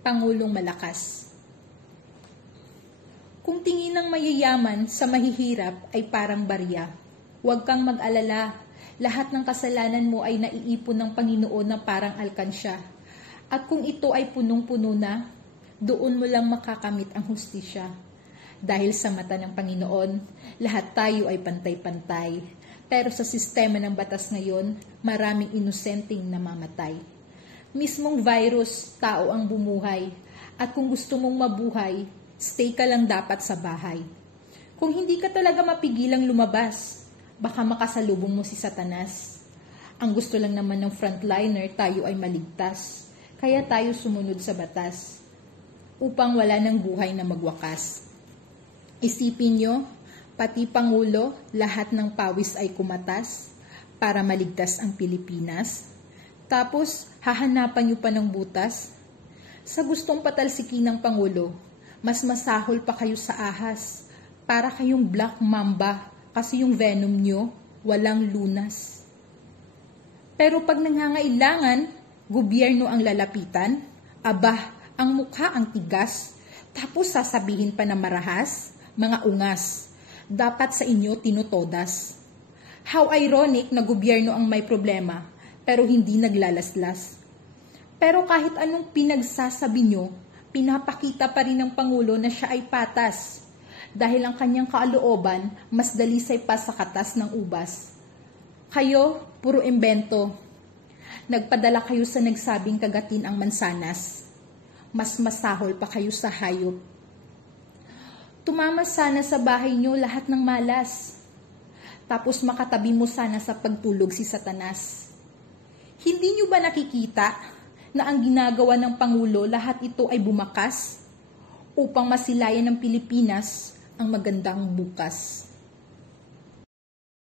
Pangulong Malakas. Kung tingin ng mayayaman sa mahihirap ay parang barya, huwag kang mag-alala. Lahat ng kasalanan mo ay naiipon ng Panginoon na parang alkansya. At kung ito ay punong-puno na, doon mo lang makakamit ang hustisya. Dahil sa mata ng Panginoon, lahat tayo ay pantay-pantay. Pero sa sistema ng batas ngayon, maraming inosenteng namamatay. Mismong virus, tao ang bumuhay. At kung gusto mong mabuhay, stay ka lang dapat sa bahay. Kung hindi ka talaga mapigilang lumabas, baka makasalubong mo si Satanas. Ang gusto lang naman ng frontliner, tayo ay maligtas. Kaya tayo sumunod sa batas upang wala ng buhay na magwakas. Isipin nyo, pati Pangulo, lahat ng pawis ay kumatas para maligtas ang Pilipinas. Tapos, hahanapan nyo pa ng butas. Sa gustong patalsikin ng Pangulo, mas masahol pa kayo sa ahas. Para kayong Black Mamba kasi yung venom nyo walang lunas. Pero pag nangangailangan, gobyerno ang lalapitan, aba, ang mukha ang tigas, tapos sasabihin pa na marahas, mga ungas, dapat sa inyo tinutodas. How ironic na gobyerno ang may problema, pero hindi naglalaslas. Pero kahit anong pinagsasabi nyo, pinapakita pa rin ng Pangulo na siya ay patas, dahil ang kanyang kalooban mas dalisay pa sa katas ng ubas. Kayo, puro imbento. Nagpadala kayo sa nagsabing kagatin ang mansanas. Mas masahol pa kayo sa hayop. Tumama sana sa bahay nyo lahat ng malas. Tapos makatabi mo sana sa pagtulog si Satanas. Hindi nyo ba nakikita na ang ginagawa ng Pangulo lahat ito ay bumakas upang masilayan ng Pilipinas ang magandang bukas?